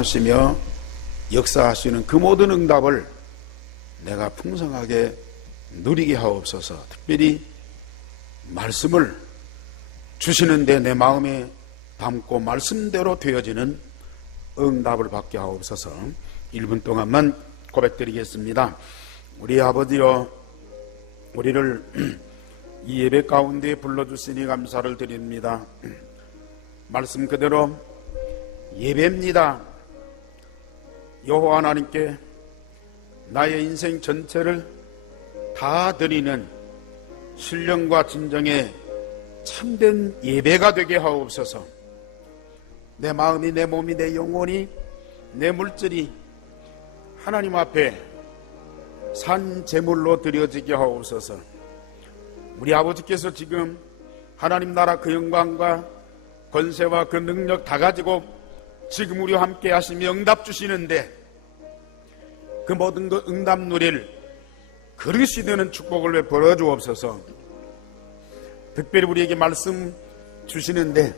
하시며 역사하시는 그 모든 응답을 내가 풍성하게 누리게 하옵소서. 특별히 말씀을 주시는데 내 마음에 담고 말씀대로 되어지는 응답을 받게 하옵소서. 1분 동안만 고백드리겠습니다. 우리 아버지여, 우리를 이 예배 가운데 불러주시니 감사를 드립니다. 말씀 그대로 예배입니다. 여호와 하나님께 나의 인생 전체를 다 드리는 신령과 진정의 참된 예배가 되게 하옵소서. 내 마음이, 내 몸이, 내 영혼이, 내 물질이 하나님 앞에 산 제물로 드려지게 하옵소서. 우리 아버지께서 지금 하나님 나라 그 영광과 권세와 그 능력 다 가지고 지금 우리와 함께 하시며 응답 주시는데 그 모든 그 응답 누릴 그릇이 되는 축복을 베풀어 주옵소서. 특별히 우리에게 말씀 주시는데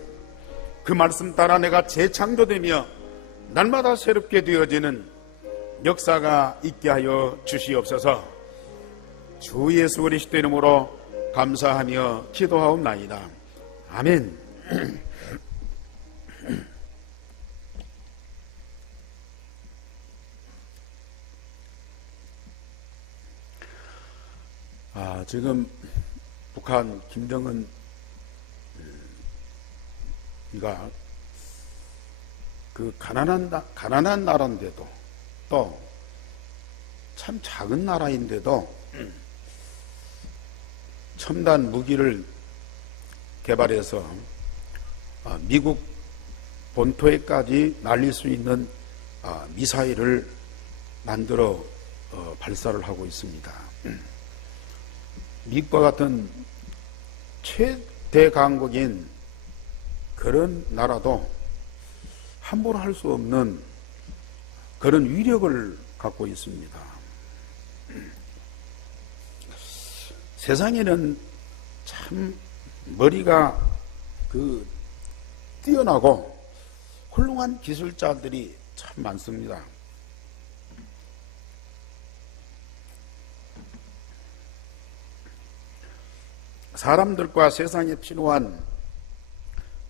그 말씀 따라 내가 재창조되며 날마다 새롭게 되어지는 역사가 있게 하여 주시옵소서. 주 예수 그리스도 이름으로 감사하며 기도하옵나이다. 아멘. 지금 북한 김정은이가 그 가난한 나라인데도 또 참 작은 나라인데도 첨단 무기를 개발해서 미국 본토에까지 날릴 수 있는 미사일을 만들어 발사를 하고 있습니다. 미국과 같은 최대 강국인 그런 나라도 함부로 할 수 없는 그런 위력을 갖고 있습니다. 세상에는 참 머리가 뛰어나고 훌륭한 기술자들이 참 많습니다. 사람들과 세상에 필요한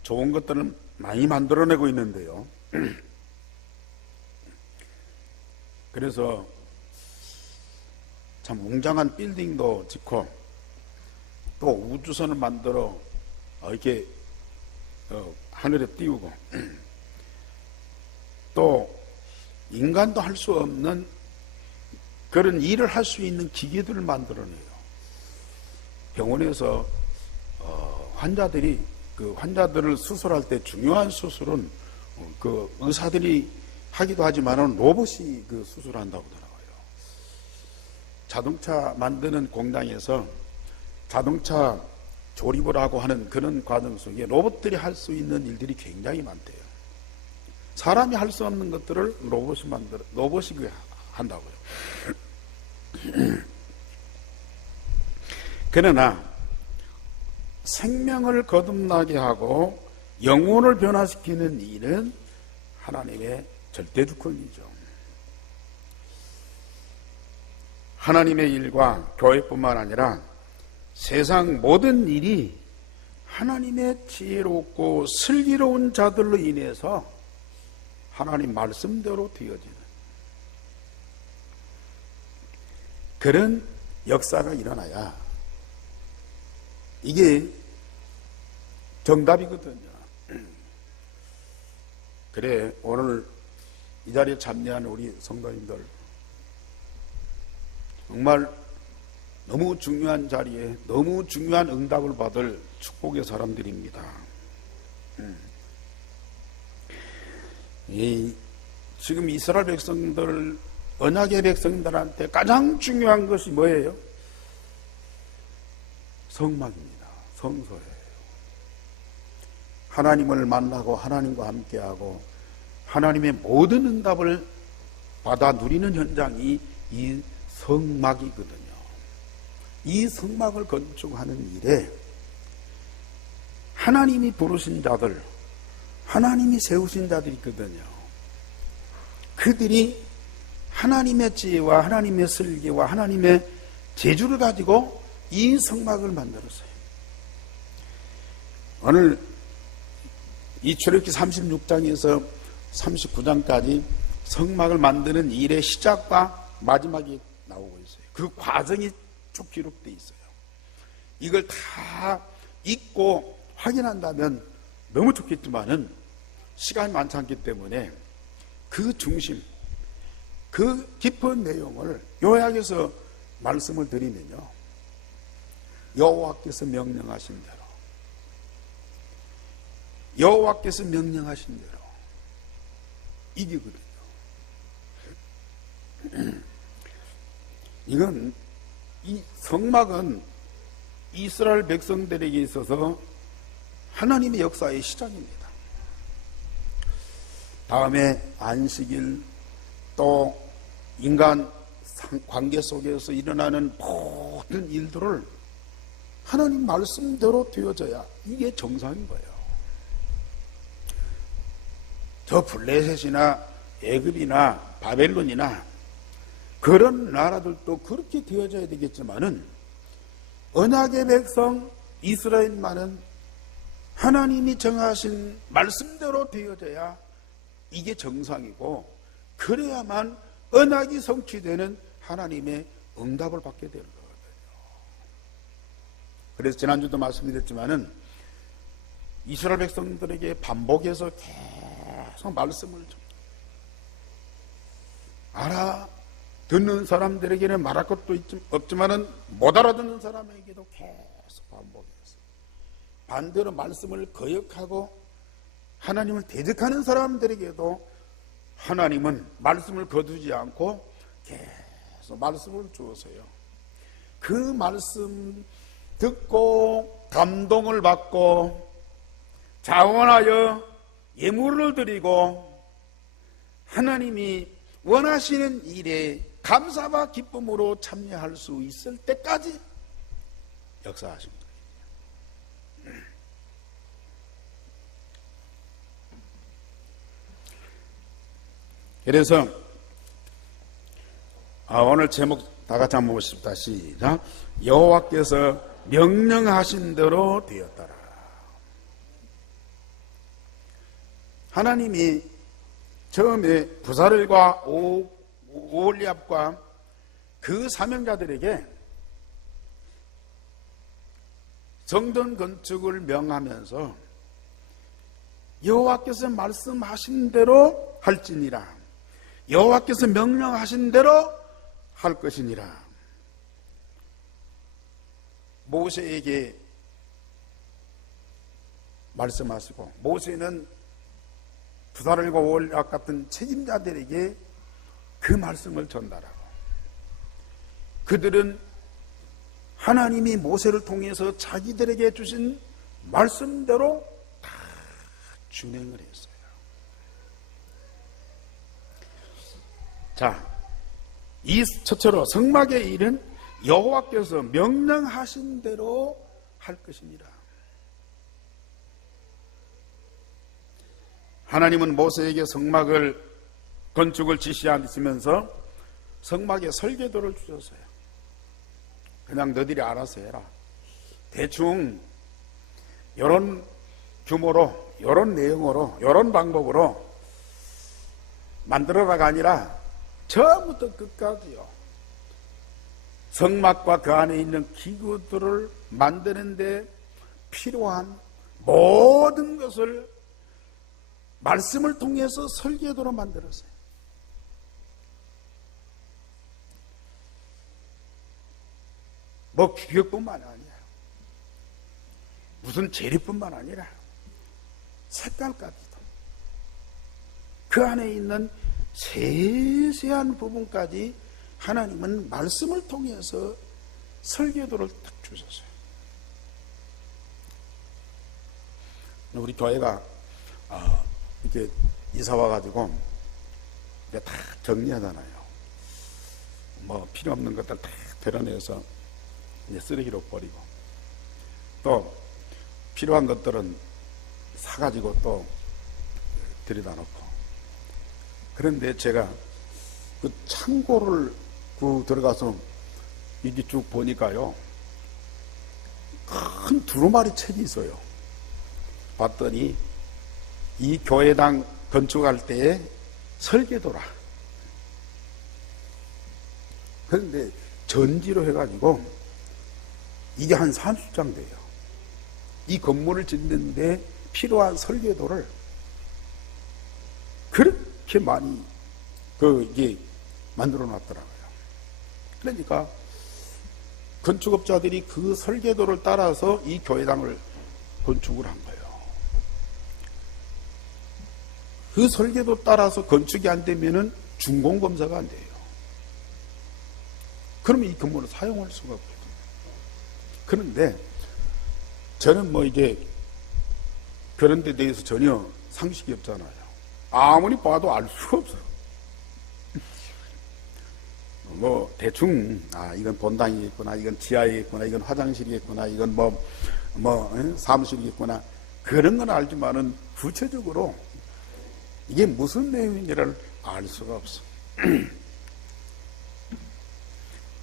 좋은 것들을 많이 만들어내고 있는데요. 그래서 참 웅장한 빌딩도 짓고 또 우주선을 만들어 이렇게 하늘에 띄우고 또 인간도 할 수 없는 그런 일을 할 수 있는 기계들을 만들어내요. 병원에서 환자들을 수술할 때 중요한 수술은 그 의사들이 하기도 하지만은 로봇이 그 수술한다고 하더라고요. 자동차 만드는 공장에서 자동차 조립을 하고 하는 그런 과정 속에 로봇들이 할 수 있는 일들이 굉장히 많대요. 사람이 할 수 없는 것들을 로봇이 한다고요. 그러나 생명을 거듭나게 하고 영혼을 변화시키는 일은 하나님의 절대주권이죠. 하나님의 일과 교회뿐만 아니라 세상 모든 일이 하나님의 지혜롭고 슬기로운 자들로 인해서 하나님 말씀대로 되어지는 그런 역사가 일어나야 이게 정답이거든요. 그래, 오늘 이 자리에 참여하는 우리 성도님들 정말 너무 중요한 자리에 너무 중요한 응답을 받을 축복의 사람들입니다. 지금 이스라엘 백성들, 언약의 백성들한테 가장 중요한 것이 뭐예요? 성막입니다. 성소예요. 하나님을 만나고 하나님과 함께하고 하나님의 모든 응답을 받아 누리는 현장이 이 성막이거든요. 이 성막을 건축하는 일에 하나님이 부르신 자들, 하나님이 세우신 자들이 있거든요. 그들이 하나님의 지혜와 하나님의 설계와 하나님의 재주를 가지고 이 성막을 만들었어요. 오늘 이 출애굽기 36장에서 39장까지 성막을 만드는 일의 시작과 마지막이 나오고 있어요. 그 과정이 쭉 기록되어 있어요. 이걸 다 읽고 확인한다면 너무 좋겠지만은 시간이 많지 않기 때문에 그 중심, 그 깊은 내용을 요약해서 말씀을 드리면요, 여호와께서 명령하신 대로, 여호와께서 명령하신 대로 이기거든요. 이건, 이 성막은 이스라엘 백성들에게 있어서 하나님의 역사의 시작입니다. 다음에 안식일, 또 인간 관계 속에서 일어나는 모든 일들을 하나님 말씀대로 되어져야 이게 정상인 거예요. 저 블레셋이나 애굽이나 바벨론이나 그런 나라들도 그렇게 되어져야 되겠지만은 언약의 백성 이스라엘만은 하나님이 정하신 말씀대로 되어져야 이게 정상이고, 그래야만 언약이 성취되는 하나님의 응답을 받게 되는 거거든요. 그래서 지난주도 말씀드렸지만은 이스라엘 백성들에게 반복해서 계속 말씀을 줍니다. 알아듣는 사람들에게는 말할 것도 없지만은 못 알아듣는 사람에게도 계속 반복해서, 반대로 말씀을 거역하고 하나님을 대적하는 사람들에게도 하나님은 말씀을 거두지 않고 계속 말씀을 주어서요, 그 말씀 듣고 감동을 받고 자원하여 예물을 드리고 하나님이 원하시는 일에 감사와 기쁨으로 참여할 수 있을 때까지 역사하신 거예요. 그래서 오늘 제목 다 같이 한번 보십시다. 시작. 여호와께서 명령하신 대로 되었더라. 하나님이 처음에 부사렐과 오홀리압과 그 사명자들에게 성전 건축을 명하면서 여호와께서 말씀하신 대로 할지니라, 여호와께서 명령하신 대로 할 것이니라. 모세에게 말씀하시고, 모세는 부사렐과 오홀리압 같은 책임자들에게 그 말씀을 전달하고, 그들은 하나님이 모세를 통해서 자기들에게 주신 말씀대로 다 준행을 했어요. 자, 이 첫째로 성막의 일은 여호와께서 명령하신 대로 할 것입니다. 하나님은 모세에게 성막을 건축을 지시하시면서 성막의 설계도를 주셨어요. 그냥 너희들이 알아서 해라. 대충 이런 규모로, 이런 내용으로, 이런 방법으로 만들어라가 아니라 처음부터 끝까지요, 성막과 그 안에 있는 기구들을 만드는 데 필요한 모든 것을 말씀을 통해서 설계도로 만들었어요. 뭐 규격뿐만 아니라, 무슨 재료뿐만 아니라 색깔까지도, 그 안에 있는 세세한 부분까지 하나님은 말씀을 통해서 설계도를 딱 주셨어요. 우리 교회가 이렇게 이사 와가지고 이제 다 정리하잖아요. 뭐 필요 없는 것들 다 드러내서 이제 쓰레기로 버리고, 또 필요한 것들은 사가지고 또 들여다 놓고, 그런데 제가 그 창고를 들어가서 이게 쭉 보니까요, 큰 두루마리 책이 있어요. 봤더니 이 교회당 건축할 때의 설계도라. 그런데 전지로 해가지고 이게 한 30장 돼요. 이 건물을 짓는데 필요한 설계도를 그렇게 많이 이게 만들어 놨더라고요. 그러니까 건축업자들이 그 설계도를 따라서 이 교회당을 건축을 한 거예요. 그 설계도 따라서 건축이 안 되면은 준공검사가 안 돼요. 그러면 이 건물을 사용할 수가 없거든요. 그런데 저는 이제 그런 데 대해서 전혀 상식이 없잖아요. 아무리 봐도 알 수가 없어요. 대충, 이건 본당이겠구나, 이건 지하이겠구나, 이건 화장실이겠구나, 이건 사무실이겠구나, 그런 건 알지만은 구체적으로 이게 무슨 내용인지를 알 수가 없어.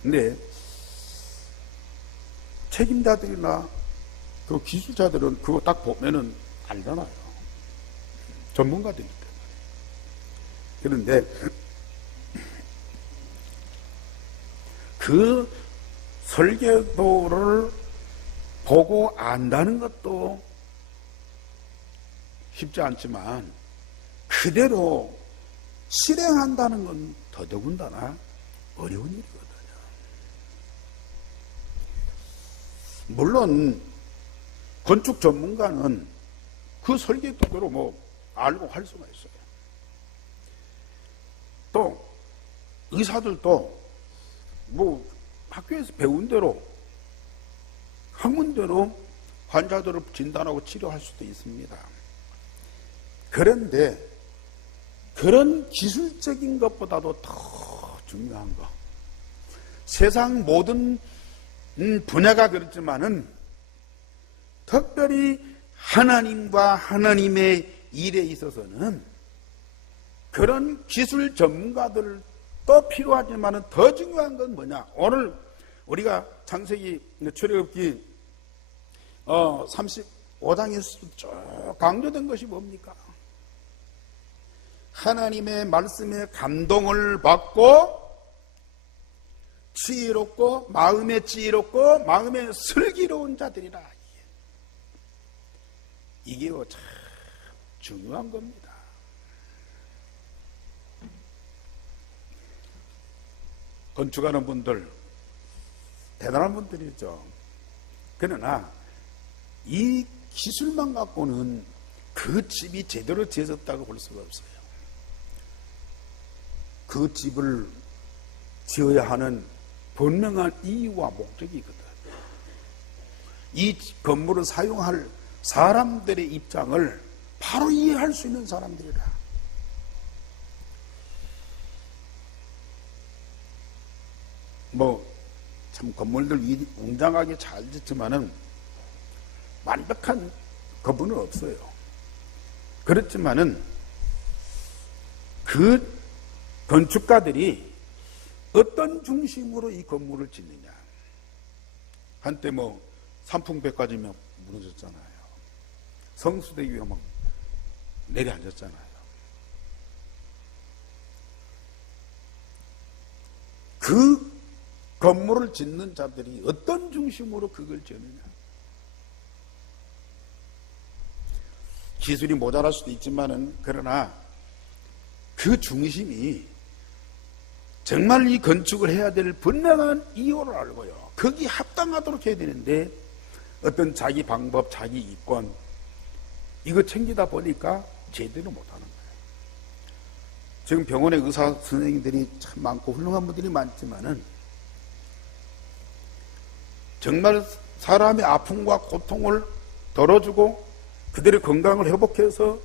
근데 책임자들이나 그 기술자들은 그거 딱 보면은 알잖아요. 전문가들이기 때문에. 그런데 그 설계도를 보고 안다는 것도 쉽지 않지만 그대로 실행한다는 건 더더군다나 어려운 일이거든요. 물론 건축 전문가는 그 설계도대로 알고 할 수가 있어요. 또 의사들도 학교에서 배운 대로 학문대로 환자들을 진단하고 치료할 수도 있습니다. 그런데 그런 기술적인 것보다도 더 중요한 거, 세상 모든 분야가 그렇지만은 특별히 하나님과 하나님의 일에 있어서는 그런 기술 전문가들 또 필요하지만은 더 중요한 건 뭐냐? 오늘 우리가 창세기 출애굽기 35장에서 쭉 강조된 것이 뭡니까? 하나님의 말씀에 감동을 받고 지혜롭고 마음에 지혜롭고 마음에 슬기로운 자들이라. 이게 참 중요한 겁니다. 건축하는 분들 대단한 분들이죠. 그러나 이 기술만 갖고는 그 집이 제대로 지어졌다고 볼 수가 없어요. 그 집을 지어야 하는 분명한 이유와 목적이 있거든. 이 건물을 사용할 사람들의 입장을 바로 이해할 수 있는 사람들이라. 참 건물들 웅장하게 잘 짓지만은 완벽한 건물은 없어요. 그렇지만은 그 건축가들이 어떤 중심으로 이 건물을 짓느냐. 한때 삼풍백화점이 무너졌잖아요. 성수대교가 막 내려앉았잖아요. 그 건물을 짓는 자들이 어떤 중심으로 그걸 지느냐. 기술이 모자랄 수도 있지만은 그러나 그 중심이 정말 이 건축을 해야 될 분명한 이유를 알고요. 거기 합당하도록 해야 되는데 어떤 자기 방법, 자기 이권 이거 챙기다 보니까 제대로 못하는 거예요. 지금 병원에 의사 선생님들이 참 많고 훌륭한 분들이 많지만은 정말 사람의 아픔과 고통을 덜어주고 그들의 건강을 회복해서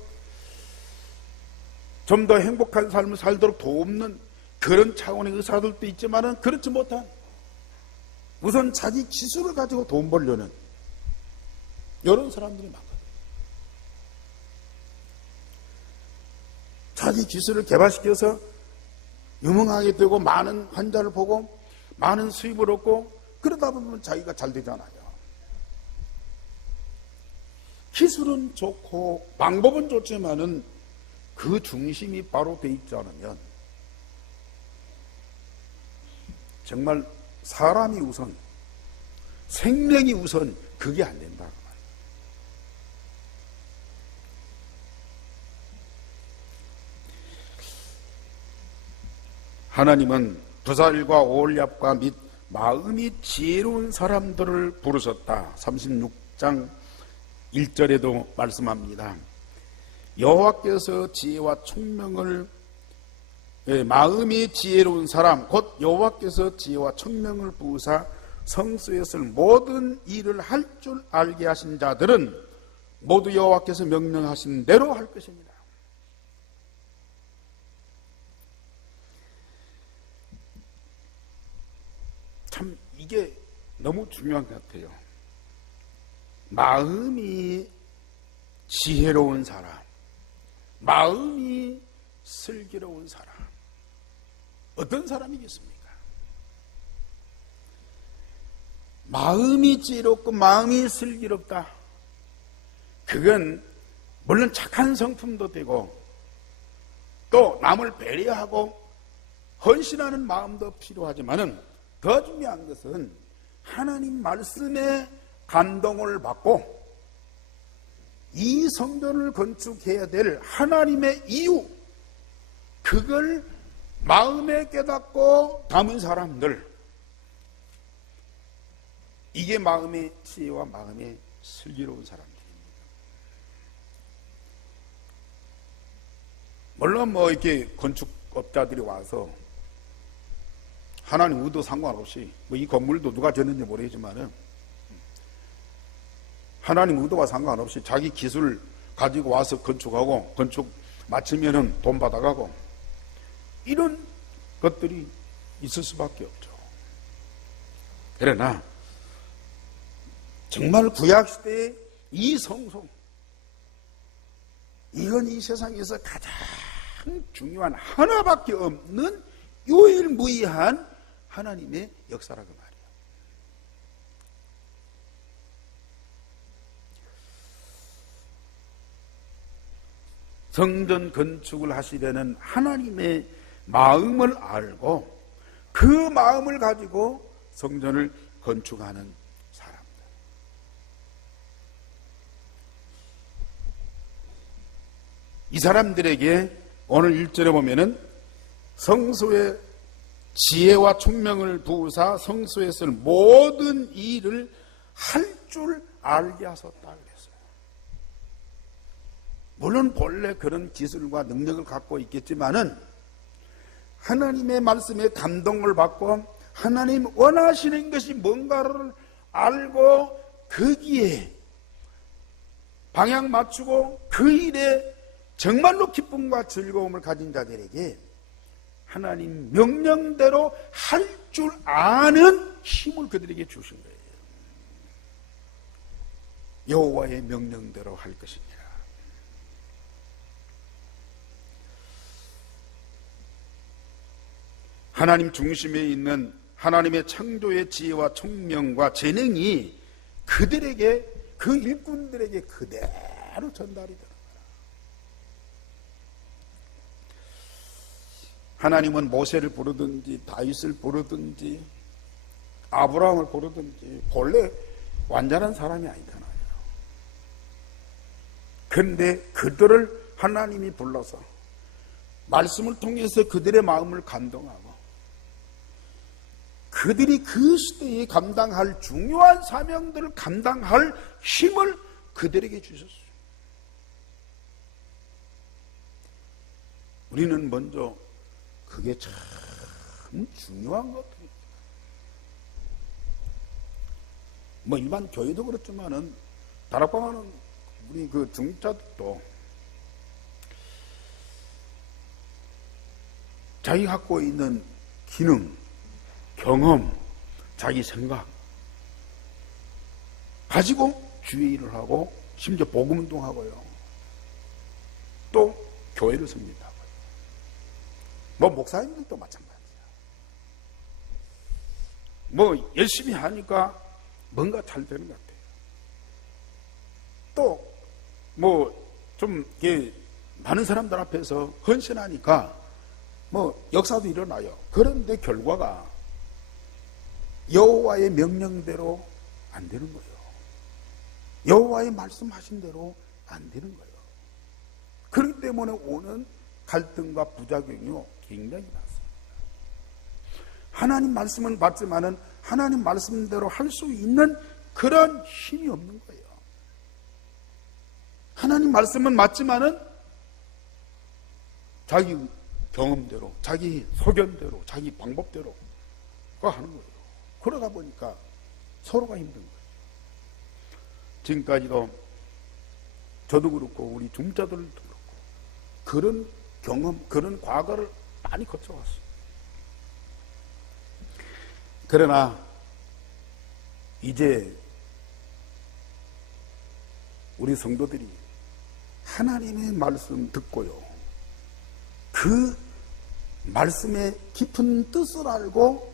좀 더 행복한 삶을 살도록 돕는 그런 차원의 의사들도 있지만은 그렇지 못한 우선 자기 기술을 가지고 돈 벌려는 이런 사람들이 많거든요. 자기 기술을 개발시켜서 유명하게 되고 많은 환자를 보고 많은 수입을 얻고 그러다 보면 자기가 잘 되잖아요. 기술은 좋고 방법은 좋지만은 그 중심이 바로 돼 있지 않으면 정말 사람이 우선, 생명이 우선, 그게 안 된다. 하나님은 부살과 오홀압과 및 마음이 지혜로운 사람들을 부르셨다. 36장 1절에도 말씀합니다. 여호와께서 지혜와 총명을 마음이 지혜로운 사람 곧 여호와께서 지혜와 총명을 부으사 성소에 쓸 모든 일을 할 줄 알게 하신 자들은 모두 여호와께서 명령하신 대로 할 것입니다. 참 이게 너무 중요한 것 같아요. 마음이 지혜로운 사람, 마음이 슬기로운 사람, 어떤 사람이겠습니까? 마음이 지혜롭고 마음이 슬기롭다. 그건 물론 착한 성품도 되고 또 남을 배려하고 헌신하는 마음도 필요하지만은 더 중요한 것은 하나님 말씀에 감동을 받고 이 성전을 건축해야 될 하나님의 이유, 그걸 마음에 깨닫고 담은 사람들, 이게 마음의 지혜와 마음의 슬기로운 사람들입니다. 물론 이렇게 건축업자들이 와서 하나님 의도 상관없이 이 건물도 누가 지었는지 모르겠지만은 하나님 의도와 상관없이 자기 기술 가지고 와서 건축하고 건축 마치면은 돈 받아가고 이런 것들이 있을 수밖에 없죠. 그러나 정말 구약시대의 이 성소, 이건 이 세상에서 가장 중요한 하나밖에 없는 유일무이한 하나님의 역사라고 말이에요. 성전 건축을 하시려는 하나님의 마음을 알고 그 마음을 가지고 성전을 건축하는 사람들. 이 사람들에게 오늘 1절에 보면은 성소에 지혜와 총명을 부으사 성소에 쓸 모든 일을 할 줄 알게 하셨다 그랬어요. 물론 본래 그런 기술과 능력을 갖고 있겠지만은 하나님의 말씀에 감동을 받고 하나님 원하시는 것이 뭔가를 알고 거기에 방향 맞추고 그 일에 정말로 기쁨과 즐거움을 가진 자들에게 하나님 명령대로 할 줄 아는 힘을 그들에게 주신 거예요. 여호와의 명령대로 할 것이니라. 하나님 중심에 있는 하나님의 창조의 지혜와 총명과 재능이 그들에게, 그 일꾼들에게 그대로 전달이 되는 거예요. 하나님은 모세를 부르든지 다윗을 부르든지 아브라함을 부르든지 본래 완전한 사람이 아니잖아요. 그런데 그들을 하나님이 불러서 말씀을 통해서 그들의 마음을 감동하고 그들이 그 시대에 감당할 중요한 사명들을 감당할 힘을 그들에게 주셨어요. 우리는 먼저 그게 참 중요한 것 같아요. 일반 교회도 그렇지만은 다락방하는 우리 그 중자들도 자기 갖고 있는 기능, 경험, 자기 생각 가지고 주의 일을 하고 심지어 복음운동하고요. 또 교회를 섭니다. 뭐 목사님들도 마찬가지야. 뭐 열심히 하니까 뭔가 잘 되는 것 같아요. 또 뭐 좀 많은 사람들 앞에서 헌신하니까 뭐 역사도 일어나요. 그런데 결과가 여호와의 명령대로 안 되는 거예요. 여호와의 말씀하신 대로 안 되는 거예요. 그렇기 때문에 오는 갈등과 부작용이 굉장히 많습니다. 하나님 말씀은 맞지만은 하나님 말씀대로 할 수 있는 그런 힘이 없는 거예요. 하나님 말씀은 맞지만은 자기 경험대로, 자기 소견대로, 자기 방법대로 하는 거예요. 그러다 보니까 서로가 힘든 거예요. 지금까지도 저도 그렇고 우리 중자들도 그렇고 그런 경험, 그런 과거를 많이 거쳐왔어요. 그러나 이제 우리 성도들이 하나님의 말씀 듣고요, 그 말씀의 깊은 뜻을 알고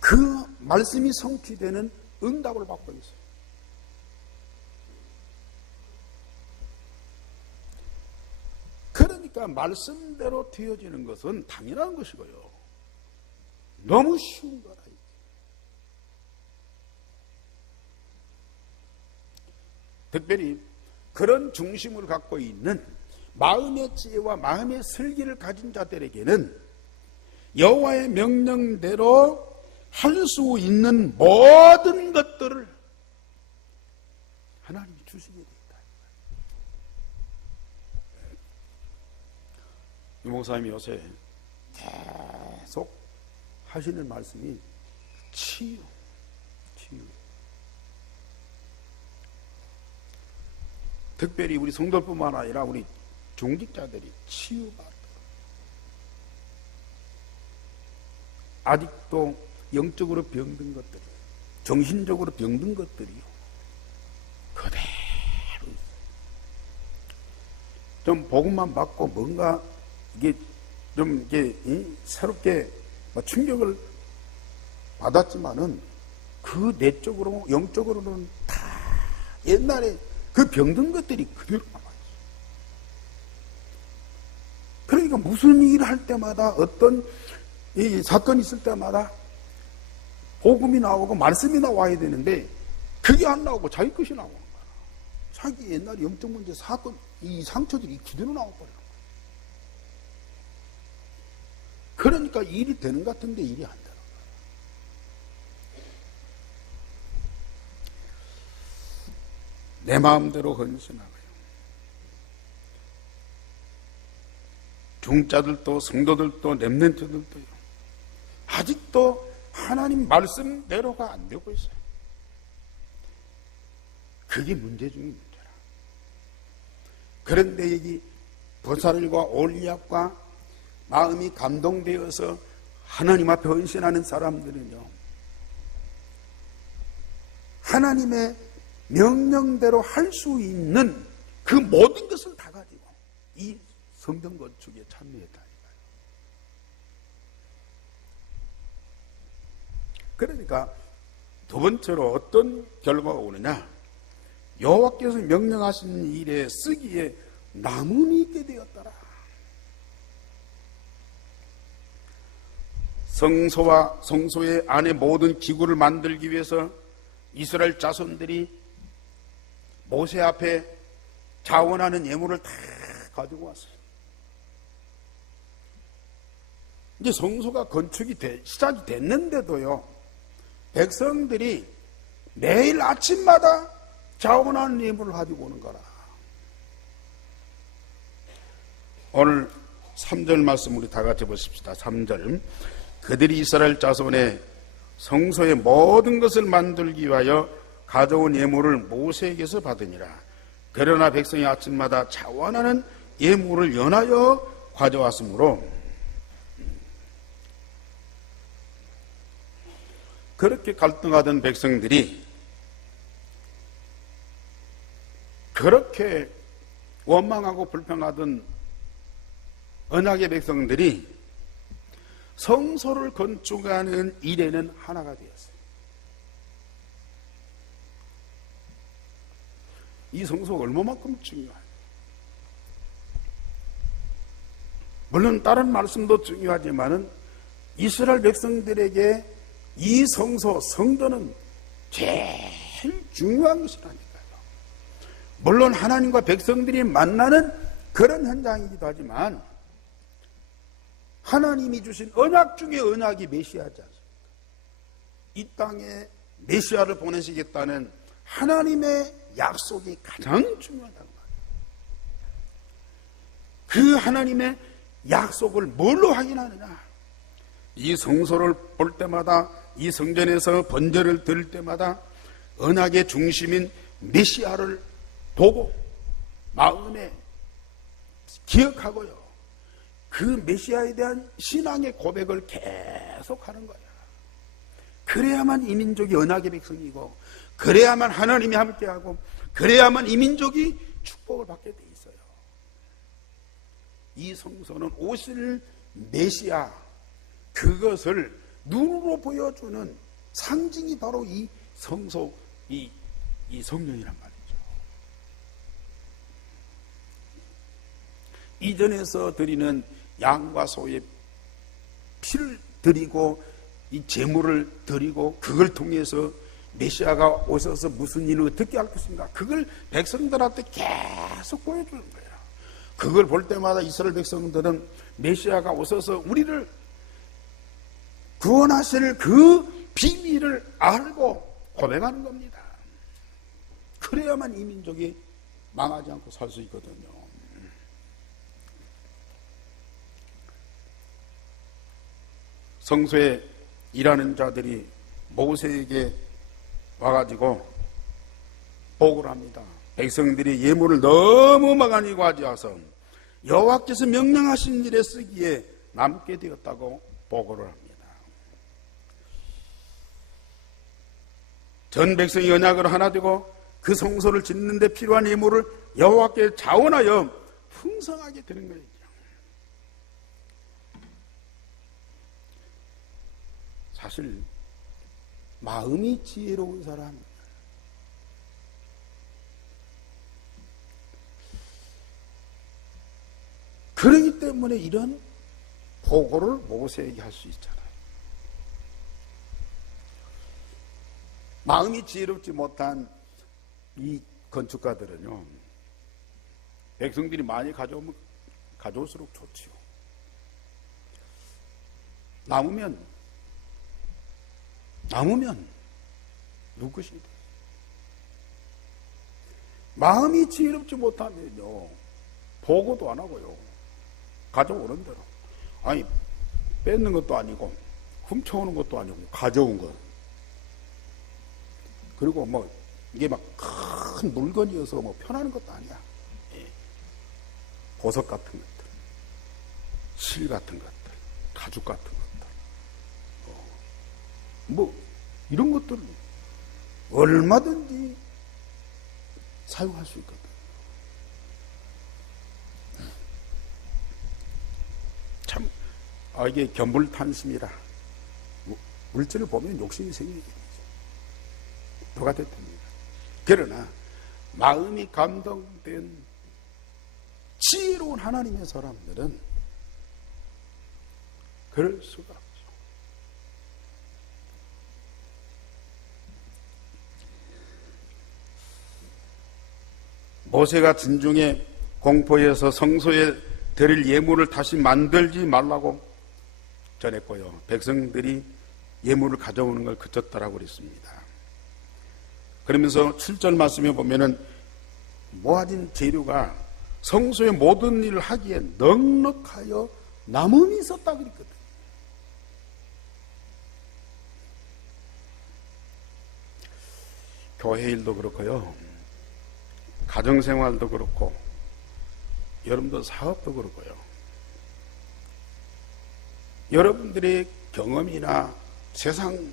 그 말씀이 성취되는 응답을 받고 있어요. 그러니까 말씀대로 되어지는 것은 당연한 것이고요, 너무 쉬운 거라. 특별히 그런 중심을 갖고 있는 마음의 지혜와 마음의 슬기를 가진 자들에게는 여호와의 명령대로 할 수 있는 모든 것들을 하나님이 주시게 되었다. 유 목사님이 요새 계속 하시는 말씀이 치유. 특별히 우리 성도뿐만 아니라 우리 중직자들이 치유받도록, 아직도 영적으로 병든 것들이, 정신적으로 병든 것들이요, 그대로 있어요. 좀 복음만 받고 뭔가 이게 좀 새롭게 충격을 받았지만은 그 내적으로, 영적으로는 다 옛날에 그 병든 것들이 그대로 남아있어요. 그러니까 무슨 일을 할 때마다, 어떤 이 사건이 있을 때마다 복음이 나오고 말씀이 나와야 되는데 그게 안 나오고 자기 것이 나오는 거야. 자기 옛날 영적 문제, 사건, 이 상처들이 그대로 나와버리는 거야. 그러니까 일이 되는 것 같은데 일이 안 되는 거야. 내 마음대로 헌신하고요, 중자들도 성도들도 렘넌트들도요, 아직도 하나님 말씀대로가 안 되고 있어요. 그게 문제 중의 문제라. 그런데 여기 보살과 올리압과 마음이 감동되어서 하나님 앞에 헌신하는 사람들은요, 하나님의 명령대로 할 수 있는 그 모든 것을 다 가지고 이 성전 건축에 참여했다니까요. 그러니까 두 번째로 어떤 결과가 오느냐, 여호와께서 명령하신 일에 쓰기에 남음이 있게 되었더라. 성소와 성소의 안에 모든 기구를 만들기 위해서 이스라엘 자손들이 모세 앞에 자원하는 예물을 다 가지고 왔어요. 이제 성소가 건축이 시작이 됐는데도요, 백성들이 매일 아침마다 자원하는 예물을 가지고 오는 거라. 오늘 3절 말씀 우리 다 같이 보십시다. 3절. 그들이 이스라엘 자손의 성소의 모든 것을 만들기 위하여 가져온 예물을 모세에게서 받으니라. 그러나 백성이 아침마다 자원하는 예물을 연하여 가져왔으므로, 그렇게 갈등하던 백성들이, 그렇게 원망하고 불평하던 언약의 백성들이 성소를 건축하는 일에는 하나가 되었어요. 이 성소가 얼마만큼 중요해요. 물론 다른 말씀도 중요하지만은 이스라엘 백성들에게 이 성소, 성전은 제일 중요한 것이라니까요. 물론 하나님과 백성들이 만나는 그런 현장이기도 하지만 하나님이 주신 언약 중에 언약이 메시아지 않습니까? 이 땅에 메시아를 보내시겠다는 하나님의 약속이 가장 중요하다는 말이에요. 그 하나님의 약속을 뭘로 확인하느냐? 이 성소를 볼 때마다, 이 성전에서 번제를 드릴 때마다 언약의 중심인 메시아를 보고 마음에 기억하고요, 그 메시아에 대한 신앙의 고백을 계속하는 거야. 그래야만 이 민족이 언약의 백성이고, 그래야만 하나님이 함께하고, 그래야만 이 민족이 축복을 받게 돼 있어요. 이 성소는 오실 메시아, 그것을 눈으로 보여주는 상징이 바로 이 성소, 이 성령이란 말이죠. 이전에서 드리는 양과 소의 피를 드리고 이 제물을 드리고, 그걸 통해서 메시아가 오셔서 무슨 일을 어떻게 할 것인가, 그걸 백성들한테 계속 보여주는 거예요. 그걸 볼 때마다 이스라엘 백성들은 메시아가 오셔서 우리를 구원하실 그 비밀을 알고 고백하는 겁니다. 그래야만 이 민족이 망하지 않고 살 수 있거든요. 성소에 일하는 자들이 모세에게 와가지고 보고를 합니다. 백성들이 예물을 너무 많이 가져와서 여호와께서 명령하신 일에 쓰기에 남게 되었다고 보고를 합니다. 전 백성이 언약을 하나 되고 그 성소를 짓는 데 필요한 예물을 여호와께 자원하여 풍성하게 드린 거예요. 사실 마음이 지혜로운 사람, 그러기 때문에 이런 보고를 모세에게 할 수 있잖아요. 마음이 지혜롭지 못한 이 건축가들은요, 백성들이 많이 가져오면 가져올수록 좋지요. 남으면 누구 것이 돼? 마음이 지혜롭지 못하면요, 보고도 안 하고요, 가져오는 대로, 아니 뺏는 것도 아니고 훔쳐오는 것도 아니고 가져온 것, 그리고 뭐 이게 막 큰 물건이어서 뭐 편하는 것도 아니야. 보석 같은 것들, 실 같은 것들, 가죽 같은 것들, 뭐 이런 것들은 얼마든지 사용할 수 있거든. 참, 이게 견불탄심이라, 물질을 보면 욕심이 생기게 되죠. 누가 됐답니다. 그러나 마음이 감동된 지혜로운 하나님의 사람들은 그럴 수가 없죠. 모세가 진중에 공포해서 성소에 드릴 예물을 다시 만들지 말라고 전했고요, 백성들이 예물을 가져오는 걸 그쳤다라고 그랬습니다. 그러면서 7절 말씀에 보면은 모아진 재료가 성소의 모든 일을 하기에 넉넉하여 남음이 있었다 그랬거든요. 교회 일도 그렇고요, 가정생활도 그렇고, 여러분들 사업도 그렇고요, 여러분들의 경험이나 세상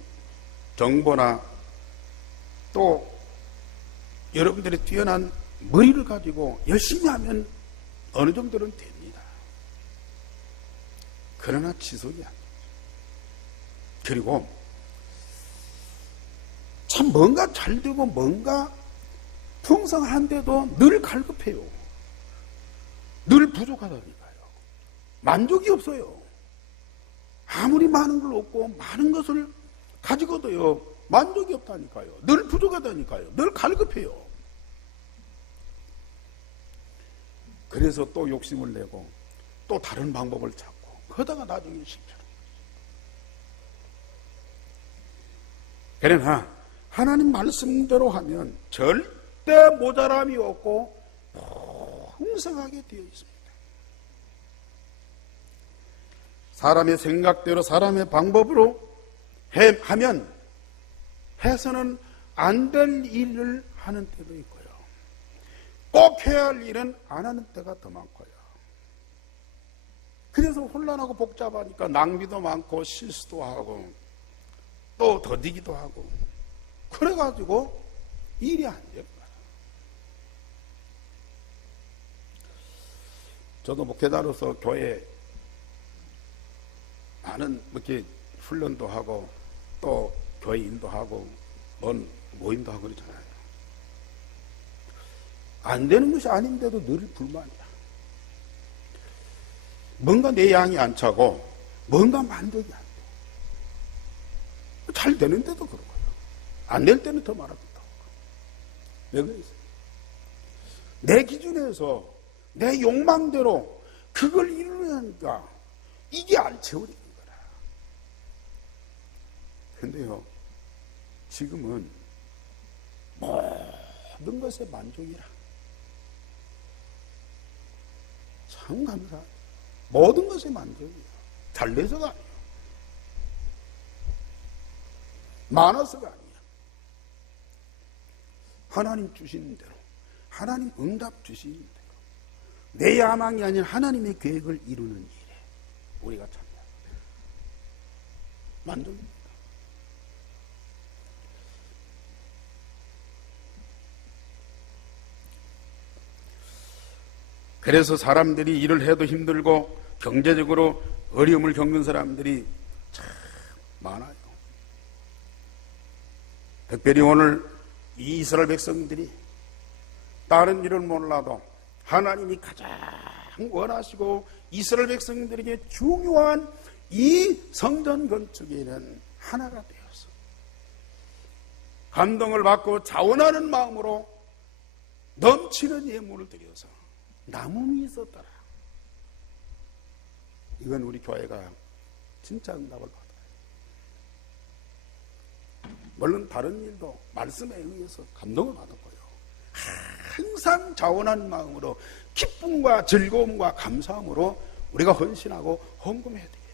정보나 또 여러분들의 뛰어난 머리를 가지고 열심히 하면 어느 정도는 됩니다. 그러나 지속이 안 돼요. 그리고 참 뭔가 잘 되고 뭔가 풍성한데도 늘 갈급해요. 늘 부족하다니까요. 만족이 없어요. 아무리 많은 걸 얻고 많은 것을 가지고도요, 만족이 없다니까요. 늘 부족하다니까요. 늘 갈급해요. 그래서 또 욕심을 내고 또 다른 방법을 찾고 그러다가 나중에 실패하는 거죠. 그러나 하나님 말씀대로 하면 절대 모자람이 없고 풍성하게 되어 있습니다. 사람의 생각대로 사람의 방법으로 하면 해서는 안 될 일을 하는 때도 있고요. 꼭 해야 할 일은 안 하는 때가 더 많고요. 그래서 혼란하고 복잡하니까 낭비도 많고 실수도 하고 또 더디기도 하고 그래가지고 일이 안 돼요. 저도 목회자로서 교회 많은 이렇게 훈련도 하고 또 교회 인도하고 뭔 모임도 하고 그러잖아요. 안 되는 것이 아닌데도 늘 불만이야. 뭔가 내 양이 안 차고 뭔가 만족이 안 돼. 잘 되는데도 그러고요. 안 될 때는 더 말합니다. 왜 그랬어요? 내 기준에서 내 욕망대로 그걸 이루려니까 이게 안 채워지는 거라. 근데요, 지금은 모든 것에 만족이라. 참 감사해요. 모든 것에 만족이에요. 잘 돼서가 아니에요. 많아서가 아니에요. 하나님 주시는 대로, 하나님 응답 주시는 대로, 내 야망이 아닌 하나님의 계획을 이루는 일에 우리가 참여합니다. 만족입니다. 그래서 사람들이 일을 해도 힘들고 경제적으로 어려움을 겪는 사람들이 참 많아요. 특별히 오늘 이 이스라엘 백성들이 다른 일을 몰라도 하나님이 가장 원하시고 이스라엘 백성들에게 중요한 이 성전 건축에는 하나가 되어서 감동을 받고 자원하는 마음으로 넘치는 예물을 드려서 남음이 있었더라. 이건 우리 교회가 진짜 응답을 받아요. 물론 다른 일도 말씀에 의해서 감동을 받았고요. 항상 자원한 마음으로 기쁨과 즐거움과 감사함으로 우리가 헌신하고 헌금해야 되겠죠.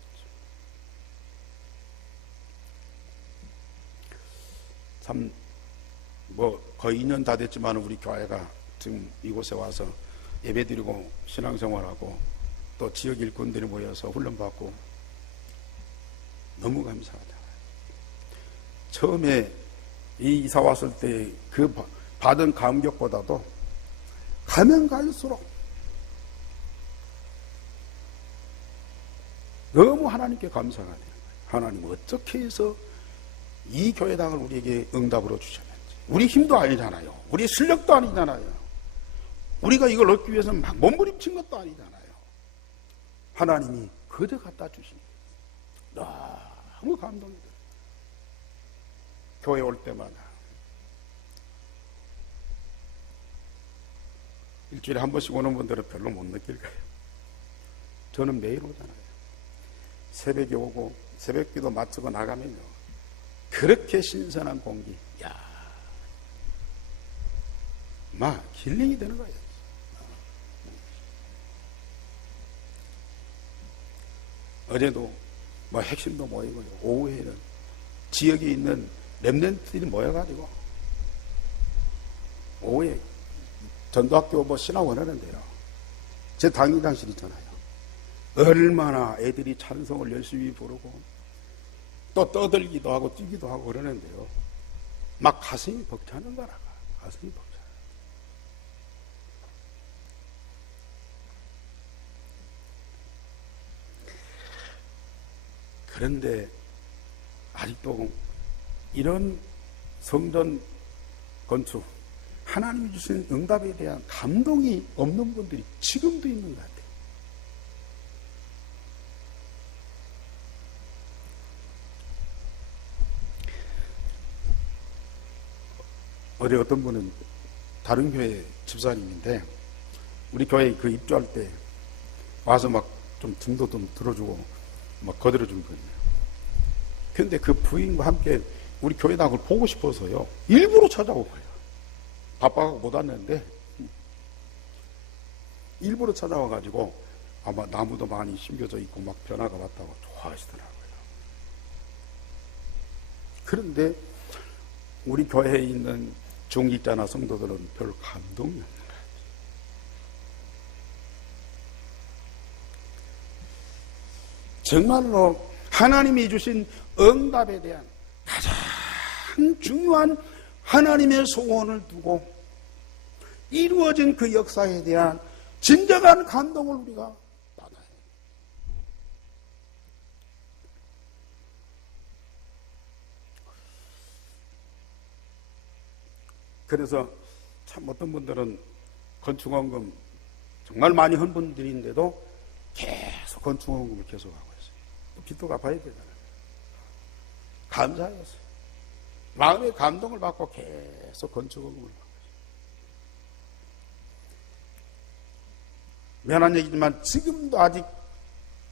참 거의 2년 다 됐지만 우리 교회가 지금 이곳에 와서 예배드리고 신앙생활하고 또 지역 일꾼들이 모여서 훈련받고 너무 감사하다. 처음에 이 이사 왔을 때 그 받은 감격보다도 가면 갈수록 너무 하나님께 감사가 돼요. 하나님 어떻게 해서 이 교회당을 우리에게 응답으로 주셨는지. 우리 힘도 아니잖아요. 우리 실력도 아니잖아요. 우리가 이걸 얻기 위해서 막 몸부림친 것도 아니잖아요. 하나님이 그저 갖다 주시니 너무 감동이 돼요. 교회 올 때마다 일주일에 한 번씩 오는 분들은 별로 못 느낄 거예요. 저는 매일 오잖아요. 새벽에 오고 새벽기도 마치고 나가면요, 그렇게 신선한 공기, 막 힐링이 되는 거예요. 어제도 핵심도 모이고요. 오후에는 지역에 있는 렘넌트들이 모여가지고 오후에 전도학교 신학원 하는데요. 제 당위장실 있잖아요. 얼마나 애들이 찬송을 열심히 부르고 또 떠들기도 하고 뛰기도 하고 그러는데요. 막 가슴이 벅차는 거라. 가슴이 벅차. 그런데 아직도 이런 성전 건축, 하나님이 주신 응답에 대한 감동이 없는 분들이 지금도 있는 것 같아요. 어제 어떤 분은 다른 교회 집사님인데 우리 교회 그 입주할 때 와서 막 좀 등도 좀 들어주고 막 거들어준 거예요. 근데 그 부인과 함께 우리 교회당을 보고 싶어서요 일부러 찾아오고요. 바빠가고 못 왔는데 일부러 찾아와가지고 아마 나무도 많이 심겨져 있고 막 변화가 왔다고 좋아하시더라고요. 그런데 우리 교회에 있는 중직자나 성도들은 별 감동이 없는 거예요. 정말로 하나님이 주신 응답에 대한 가장 중요한 하나님의 소원을 두고 이루어진 그 역사에 대한 진정한 감동을 우리가 받아요. 그래서 참 어떤 분들은 건축원금 정말 많이 한 분들인데도 계속 건축원금을 계속하고 있어요. 또 빚도 갚아야 되잖아요. 감사해서 마음의 감동을 받고 계속 건축원금을 받고 있어요. 미안한 얘기지만 지금도 아직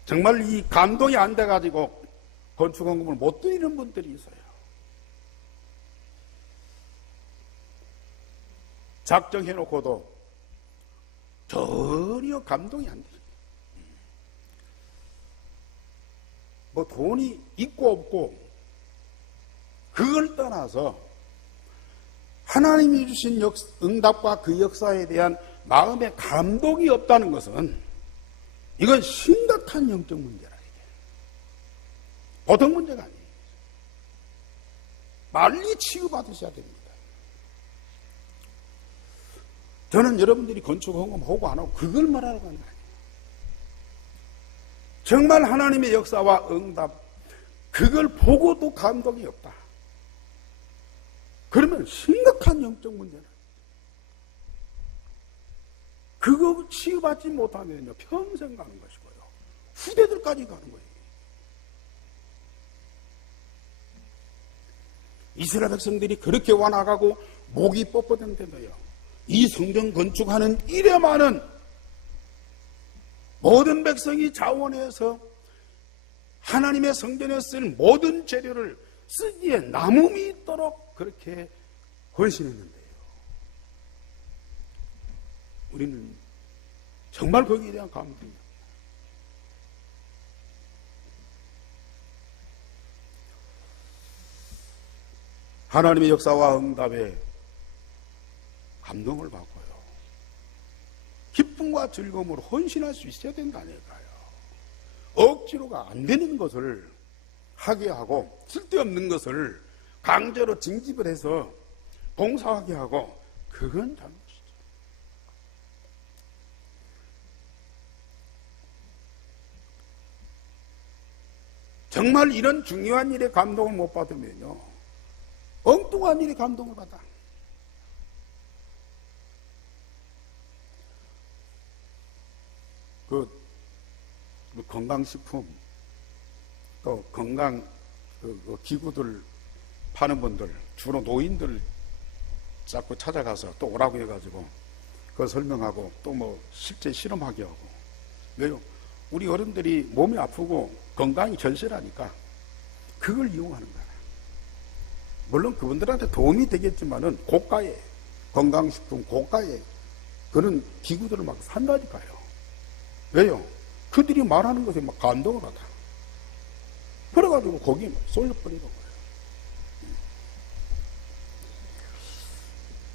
정말 이 감동이 안 돼가지고 건축원금을 못 드리는 분들이 있어요. 작정해놓고도 전혀 감동이 안 돼요. 뭐 돈이 있고 없고 그걸 떠나서 하나님이 주신 응답과 그 역사에 대한 마음의 감동이 없다는 것은 이건 심각한 영적 문제라. 이게 보통 문제가 아니에요. 빨리 치유받으셔야 됩니다. 저는 여러분들이 건축헌금 하고 안 하고 그걸 말하려고 하는 거예요. 정말 하나님의 역사와 응답 그걸 보고도 감동이 없다. 그러면 심각한 영적 문제라. 그거 치유받지 못하면요 평생 가는 것이고요. 후대들까지 가는 거예요. 이스라엘 백성들이 그렇게 와나가고 목이 뻣뻣한데도요. 이 성전 건축하는 일에만은 모든 백성이 자원해서 하나님의 성전에 쓸 모든 재료를 쓰기에 남음이 있도록 그렇게 헌신했는데요. 우리는 정말 거기에 대한 감동이에요. 하나님의 역사와 응답에 감동을 받고요. 기쁨과 즐거움으로 헌신할 수 있어야 된다니까요. 억지로가 안 되는 것을 하게 하고 쓸데없는 것을 강제로 징집을 해서 봉사하게 하고 그건 잘못이죠. 정말 이런 중요한 일에 감동을 못 받으면요. 엉뚱한 일에 감동을 받아. 그 건강식품 또 건강 그 기구들 파는 분들 주로 노인들 자꾸 찾아가서 또 오라고 해가지고 그거 설명하고 또 뭐 실제 실험하게 하고. 왜요? 우리 어른들이 몸이 아프고 건강이 절실하니까 그걸 이용하는 거야. 물론 그분들한테 도움이 되겠지만은 고가의 건강식품 고가의 그런 기구들을 막 산다니까요. 왜요? 그들이 말하는 것에 막 감동을 받아. 그래가지고 거기에 막 쏠려버리는 거예요.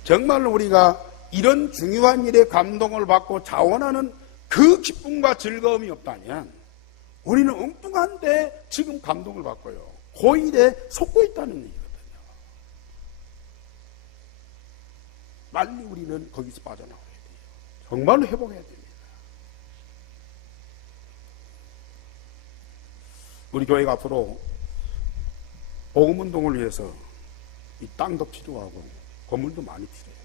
정말 우리가 이런 중요한 일에 감동을 받고 자원하는 그 기쁨과 즐거움이 없다면 우리는 엉뚱한데 지금 감동을 받고요. 그 일에 속고 있다는 얘기거든요. 빨리 우리는 거기서 빠져나와야 돼요. 정말로 회복해야 됩니다. 우리 교회가 앞으로 복음운동을 위해서 이 땅도 필요하고 건물도 많이 필요해요.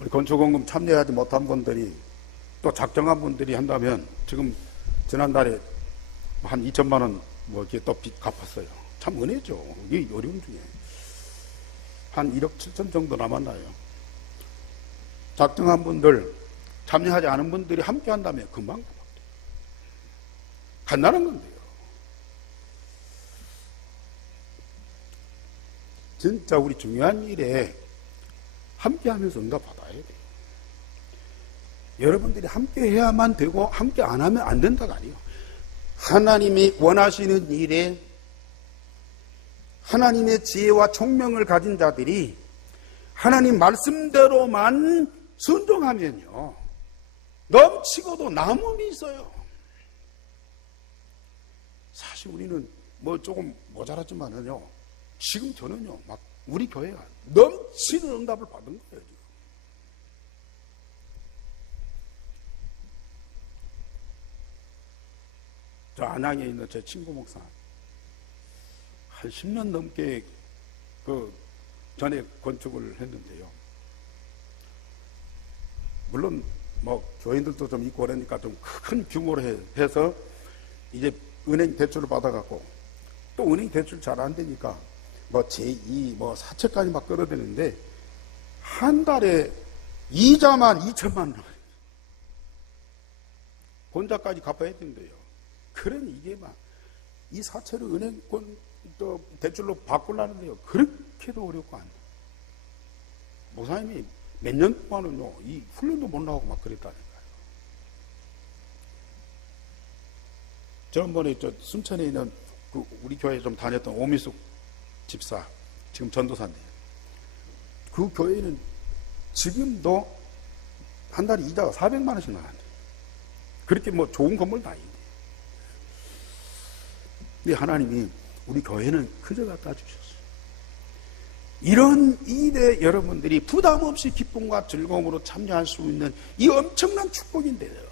우리 건축원금 참여하지 못한 분들이 또 작정한 분들이 한다면 지금 지난달에 한 2천만 원 뭐 이렇게 또 빚 갚았어요. 참 은혜죠. 이게 어려운 중에 한 1억 7천 정도 남았나요? 작정한 분들, 참여하지 않은 분들이 함께 한다면 금방 갚아요. 간단한 건데요. 진짜 우리 중요한 일에 함께 하면서 응답 받아야 돼요. 여러분들이 함께 해야만 되고 함께 안 하면 안 된다가 아니에요. 하나님이 원하시는 일에 하나님의 지혜와 총명을 가진 자들이 하나님 말씀대로만 순종하면요, 넘치고도 남음이 있어요. 사실 우리는 뭐 조금 모자랐지만은요, 지금 저는요, 막 우리 교회가 넘치는 응답을 받은 거예요, 지금. 저 안양에 있는 제 친구 목사, 한 10년 넘게 그 전에 건축을 했는데요. 물론 뭐 교인들도 좀 있고 그러니까 좀 큰 규모로 해서 이제 은행 대출을 받아갖고 또 은행 대출 잘 안 되니까 뭐 제2, 뭐 사채까지 막 끌어대는데 한 달에 이자만 2천만 원. 본자까지 갚아야 된대요. 그러니 이게 막 이 사채를 은행권 또 대출로 바꾸려는데요. 그렇게도 어렵고 안 돼. 목사님이 몇 년 동안은요, 이 훈련도 못 나오고 막 그랬다니까요. 지난번에 저 순천에 있는 그 우리 교회에 좀 다녔던 오미숙 집사, 지금 전도사인데, 그 교회는 지금도 한 달에 이자가 400만 원씩 나간대. 그렇게 뭐 좋은 건물도 아닌데. 근데 하나님이 우리 교회는 그저 갖다 주셨어요. 이런 일에 여러분들이 부담 없이 기쁨과 즐거움으로 참여할 수 있는 이 엄청난 축복인데요,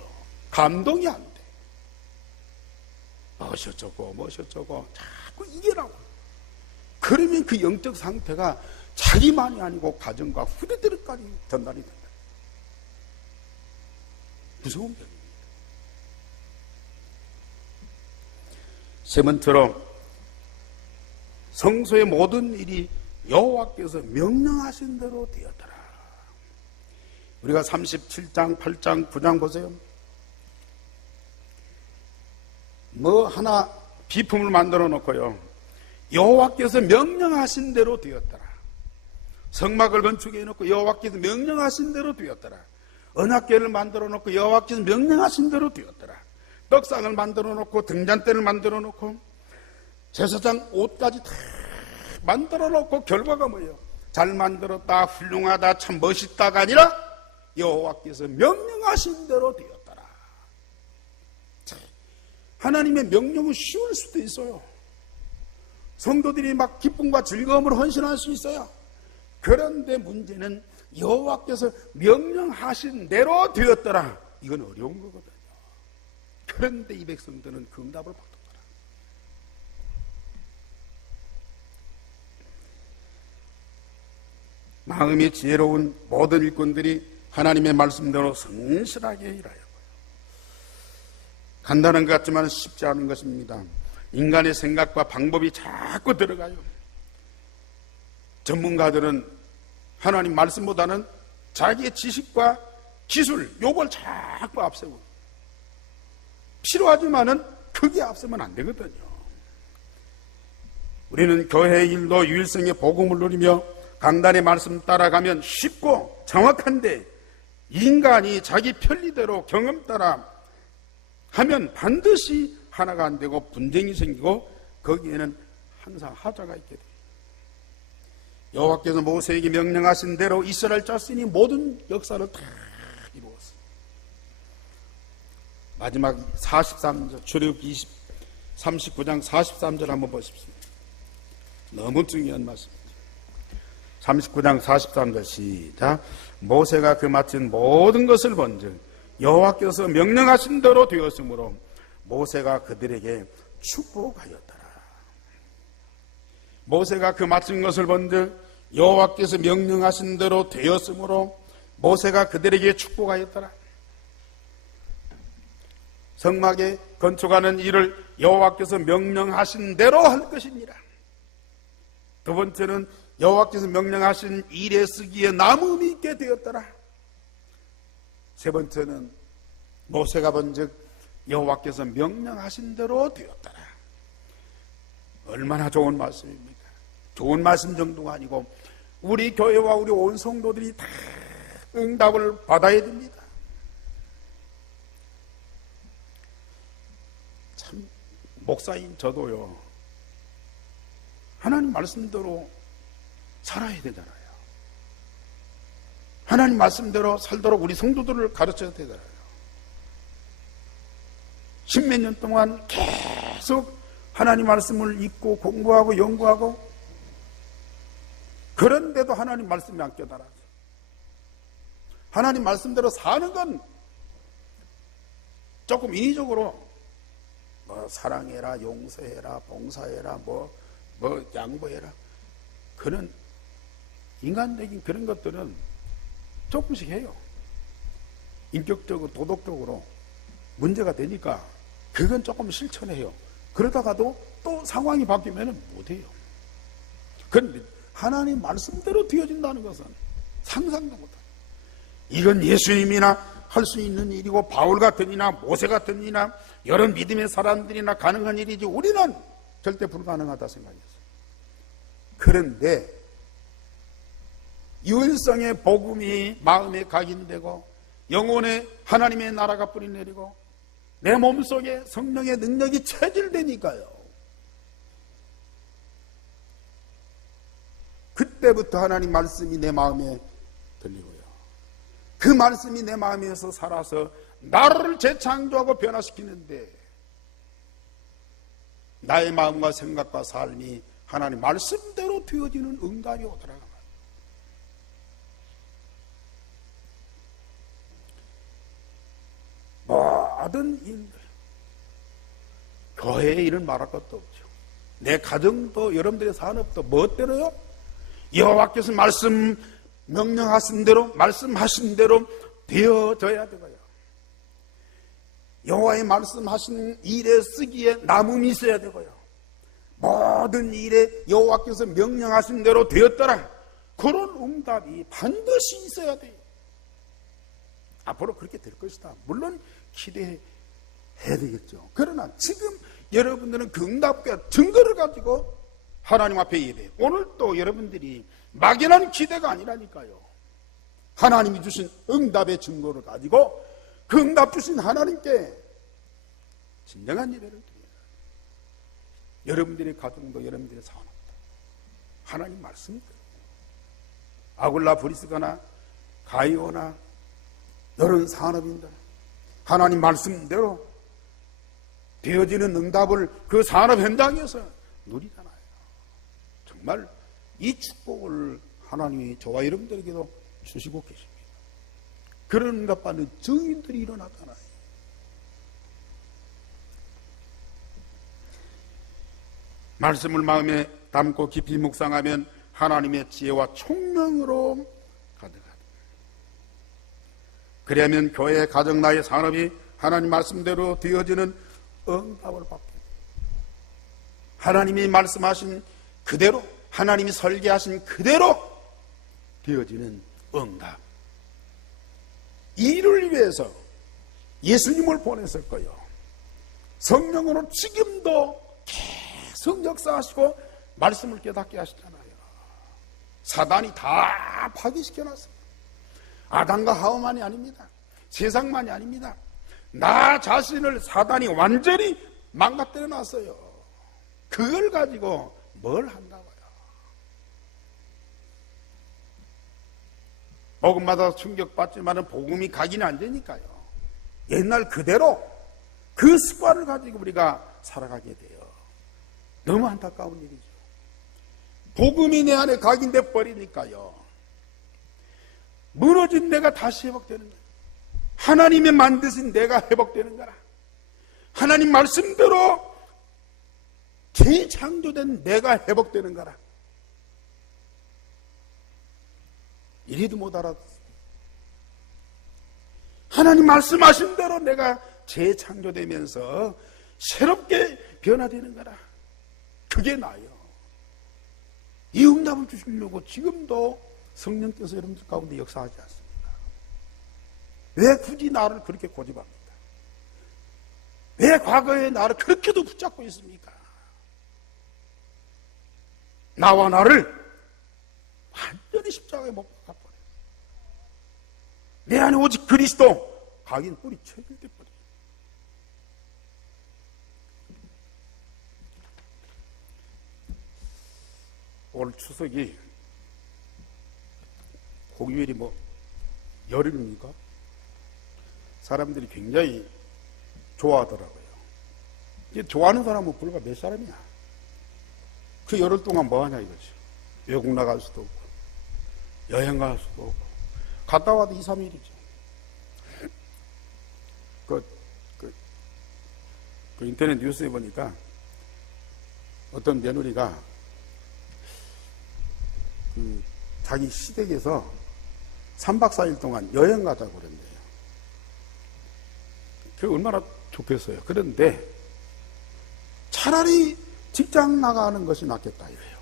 감동이 안 돼. 멋어쩌고 자꾸 이겨라고. 그러면 그 영적 상태가 자기만이 아니고 가정과 후대들까지 전달이 된다. 무서운 병입니다. 세 번째로, 성소의 모든 일이 여호와께서 명령하신 대로 되었더라. 우리가 37장, 8장, 9장 보세요. 뭐 하나 비품을 만들어 놓고요, 여호와께서 명령하신 대로 되었더라. 성막을 건축해 놓고 여호와께서 명령하신 대로 되었더라. 언약궤를 만들어 놓고 여호와께서 명령하신 대로 되었더라. 떡상을 만들어 놓고 등잔대를 만들어 놓고 제사장 옷까지 다 만들어 놓고 결과가 뭐예요? 잘 만들었다, 훌륭하다, 참 멋있다가 아니라 여호와께서 명령하신 대로 되었더라. 하나님의 명령은 쉬울 수도 있어요. 성도들이 막 기쁨과 즐거움으로 헌신할 수 있어요. 그런데 문제는 여호와께서 명령하신 대로 되었더라. 이건 어려운 거거든요. 그런데 이 백성들은 그 응답을 받은 거라. 마음이 지혜로운 모든 일꾼들이 하나님의 말씀대로 성실하게 일하였고요. 간단한 것 같지만 쉽지 않은 것입니다. 인간의 생각과 방법이 자꾸 들어가요. 전문가들은 하나님 말씀보다는 자기의 지식과 기술, 요걸 자꾸 앞세우고, 필요하지만은 크게 앞서면 안 되거든요. 우리는 교회의 일도 유일성의 복음을 누리며 강단의 말씀 따라가면 쉽고 정확한데, 인간이 자기 편리대로 경험 따라 하면 반드시 하나가 안 되고 분쟁이 생기고 거기에는 항상 하자가 있게 돼요. 여호와께서 모세에게 명령하신 대로 이스라엘 자신이 모든 역사를 다 이루었어요. 마지막 43절, 출애굽기 39장 43절 한번 보십시오. 너무 중요한 말씀입니다. 39장 43절 시작. 모세가 그 마친 모든 것을 본즉 여호와께서 명령하신 대로 되었으므로 모세가 그들에게 축복하였더라. 모세가 그 맡은 것을 본즉 여호와께서 명령하신 대로 되었으므로 모세가 그들에게 축복하였더라. 성막에 건축하는 일을 여호와께서 명령하신 대로 할 것이니라. 두 번째는 여호와께서 명령하신 일에 쓰기에 남음이 있게 되었더라. 세 번째는 모세가 본즉 여호와께서 명령하신 대로 되었더라. 얼마나 좋은 말씀입니까? 좋은 말씀 정도가 아니고 우리 교회와 우리 온 성도들이 다 응답을 받아야 됩니다. 참 목사인 저도요, 하나님 말씀대로 살아야 되잖아요. 하나님 말씀대로 살도록 우리 성도들을 가르쳐야 되잖아요. 십몇 년 동안 계속 하나님 말씀을 읽고 공부하고 연구하고, 그런데도 하나님 말씀이 안 깨달아서 하나님 말씀대로 사는 건 조금 인위적으로 사랑해라, 용서해라, 봉사해라, 양보해라, 그런 인간적인 그런 것들은 조금씩 해요. 인격적으로 도덕적으로 문제가 되니까 그건 조금 실천해요. 그러다가도 또 상황이 바뀌면 못해요. 그런데 하나님 말씀대로 되어진다는 것은 상상도 못해요. 이건 예수님이나 할 수 있는 일이고 바울 같은 이나 모세 같은 이나 여러 믿음의 사람들이나 가능한 일이지 우리는 절대 불가능하다 생각했어요. 그런데 유일성의 복음이 마음에 각인되고 영혼에 하나님의 나라가 뿌리내리고 내 몸속에 성령의 능력이 체질되니까요, 그때부터 하나님 말씀이 내 마음에 들리고요, 그 말씀이 내 마음에서 살아서 나를 재창조하고 변화시키는데 나의 마음과 생각과 삶이 하나님 말씀대로 되어지는 응답이 오더라. 모든 일들, 교회의 일은 말할 것도 없죠. 내 가정도 여러분들의 산업도 멋대로요, 여호와께서 말씀 명령하신 대로 말씀하신 대로 되어져야 되고요, 여호와의 말씀하신 일에 쓰기에 남음이 있어야 되고요, 모든 일에 여호와께서 명령하신 대로 되었더라, 그런 응답이 반드시 있어야 돼요. 앞으로 그렇게 될 것이다, 물론 기대해야 되겠죠. 그러나 지금 여러분들은 그 응답과 증거를 가지고 하나님 앞에 예배해요. 오늘 또 여러분들이 막연한 기대가 아니라니까요, 하나님이 주신 응답의 증거를 가지고 그 응답 주신 하나님께 진정한 예배를 드려요. 여러분들의 가정도 여러분들의 사업도 하나님 말씀입니다. 아굴라 브리스가나 가이오나 이런 산업인들 하나님 말씀대로 되어지는 응답을 그 산업 현장에서 누리잖아요. 정말 이 축복을 하나님이 저와 여러분들에게도 주시고 계십니다. 그런 응답받는 증인들이 일어나잖아요. 말씀을 마음에 담고 깊이 묵상하면 하나님의 지혜와 총명으로 가득하다. 그래야면 교회, 가정, 나의 산업이 하나님 말씀대로 되어지는 응답을 받게 됩니다. 하나님이 말씀하신 그대로, 하나님이 설계하신 그대로 되어지는 응답. 이를 위해서 예수님을 보냈었고요, 성령으로 지금도 계속 역사하시고 말씀을 깨닫게 하시잖아요. 사단이 다 파괴시켜놨어요. 아담과 하와만이 아닙니다. 세상만이 아닙니다. 나 자신을 사단이 완전히 망가뜨려 놨어요. 그걸 가지고 뭘 한다고요? 복음마다 충격받지만 복음이 각인이 안 되니까요, 옛날 그대로 그 습관을 가지고 우리가 살아가게 돼요. 너무 안타까운 일이죠. 복음이 내 안에 각인돼 버리니까요, 무너진 내가 다시 회복되는 거야. 하나님의 만드신 내가 회복되는 거라. 하나님 말씀대로 재창조된 내가 회복되는 거라. 이리도 못 알아듣습니다. 하나님 말씀하신 대로 내가 재창조되면서 새롭게 변화되는 거라. 그게 나요. 이 응답을 주시려고 지금도 성령께서 여러분들 가운데 역사하지 않습니까? 왜 굳이 나를 그렇게 고집합니까? 왜 과거의 나를 그렇게도 붙잡고 있습니까? 나와 나를 완전히 십자가에 못 박아버려요. 내 안에 오직 그리스도, 각인 뿌리 체질돼 버려요. 올 추석이 공휴일이 열흘입니까? 사람들이 굉장히 좋아하더라고요. 이제 좋아하는 사람은 불과 몇 사람이야. 그 열흘 동안 뭐 하냐 이거지. 외국 나갈 수도 없고, 여행 갈 수도 없고, 갔다 와도 2, 3일이죠. 그 인터넷 뉴스에 보니까 어떤 며느리가 자기 시댁에서 3박 4일 동안 여행 가자고 그랬네요. 그게 얼마나 좋겠어요. 그런데 차라리 직장 나가는 것이 낫겠다 이래요.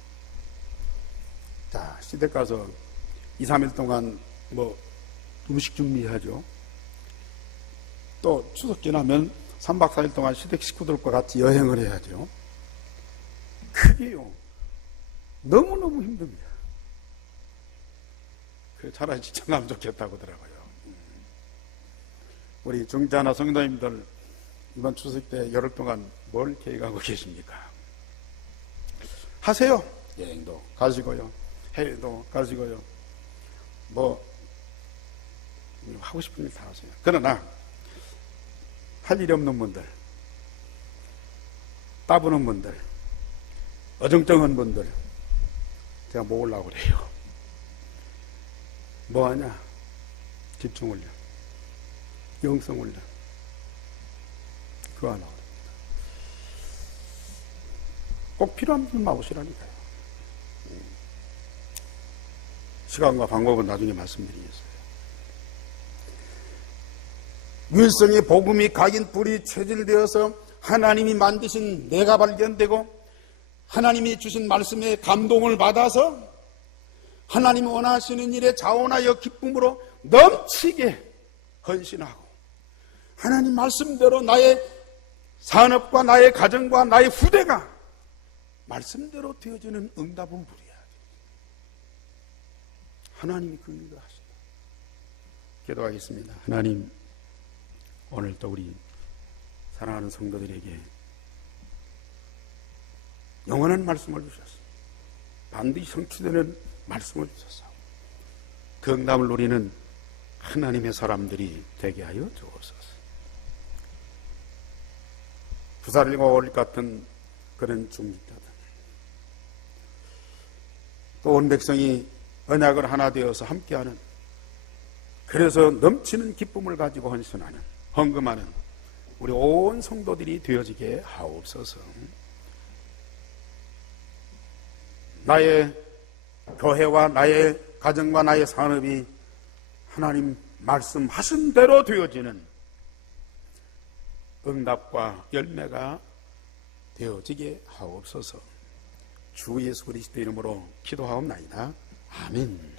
자, 시댁 가서 2, 3일 동안 음식 준비하죠. 또 추석 지나면 3박 4일 동안 시댁 식구들과 같이 여행을 해야죠. 그게요, 너무너무 힘듭니다. 차라리 직장 가면 좋겠다고 하더라고요. 우리 중자나 성도님들 이번 추석 때 열흘 동안 뭘 계획하고 계십니까? 하세요. 여행도 가시고요, 해외도 가시고요, 하고 싶은 일 다 하세요. 그러나 할 일이 없는 분들, 따분한 분들, 어정쩡한 분들 제가 모으려고 그래요. 뭐하냐? 집중 훈련, 영성 훈련, 그거 하나 꼭 필요한 분만 오시라니까요. 시간과 방법은 나중에 말씀드리겠어요. 율성의 복음이 각인 뿌리 체질되어서 하나님이 만드신 내가 발견되고, 하나님이 주신 말씀에 감동을 받아서 하나님이 원하시는 일에 자원하여 기쁨으로 넘치게 헌신하고, 하나님 말씀대로 나의 산업과 나의 가정과 나의 후대가 말씀대로 되어지는 응답은 부려야 돼. 하나님이 그 일을 하신다. 기도하겠습니다. 하나님, 오늘 또 우리 사랑하는 성도들에게 영원한 말씀을 주셨습니다. 반드시 성취되는 말씀을 주셨어. 그 응답을 누리는 하나님의 사람들이 되게 하여 주옵소서. 부살일과 오일 같은 그런 중직자들, 또 온 백성이 언약을 하나 되어서 함께하는, 그래서 넘치는 기쁨을 가지고 헌신하는, 헌금하는 우리 온 성도들이 되어지게 하옵소서. 나의 교회와 나의 가정과 나의 산업이 하나님 말씀하신 대로 되어지는 응답과 열매가 되어지게 하옵소서. 주 예수 그리스도 이름으로 기도하옵나이다. 아멘.